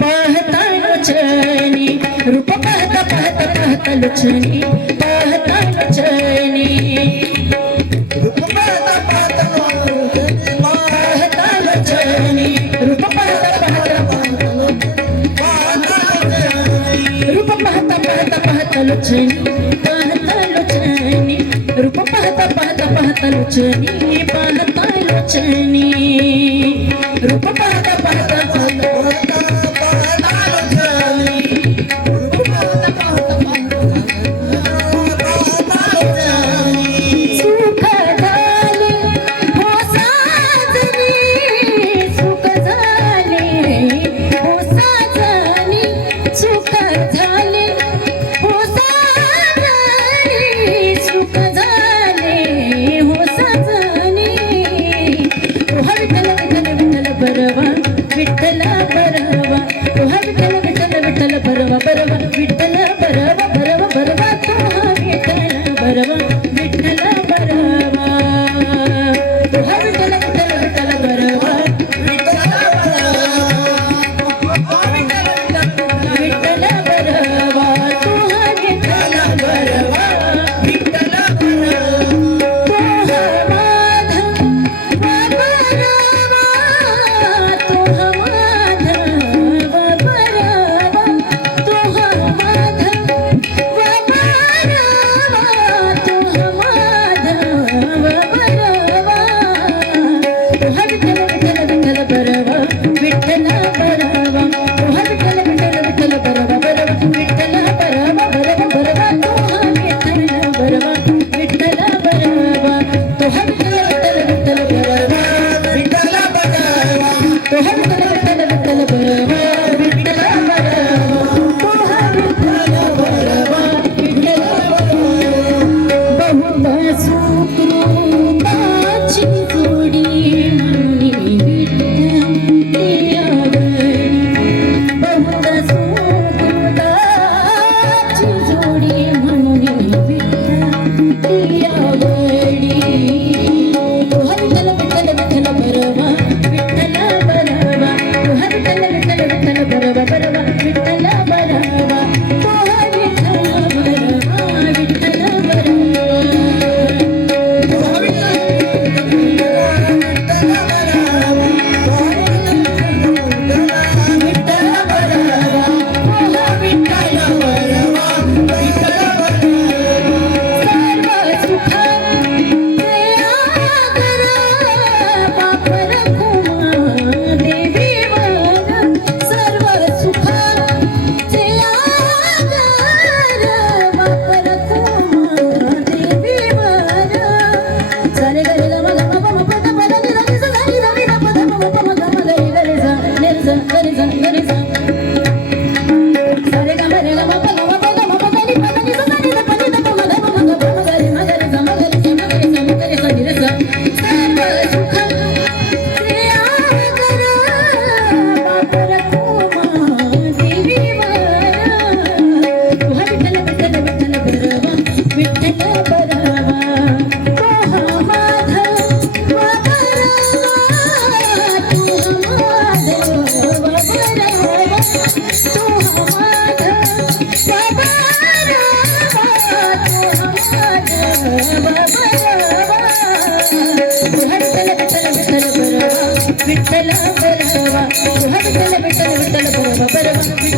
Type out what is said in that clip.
पाहता लुचनी रूप पाहता पाहता पाहता लुचनी पाहता लुचनी रूप पाहता पाहता पाहता लुचनी रूप पाहता पाहता रूप पाहता पाहता पाहता लुचनी पाहता लुचनी रूप पाहता पाहता पाहता Hey, விட்டன பரவ Thank you. Let it Thank you.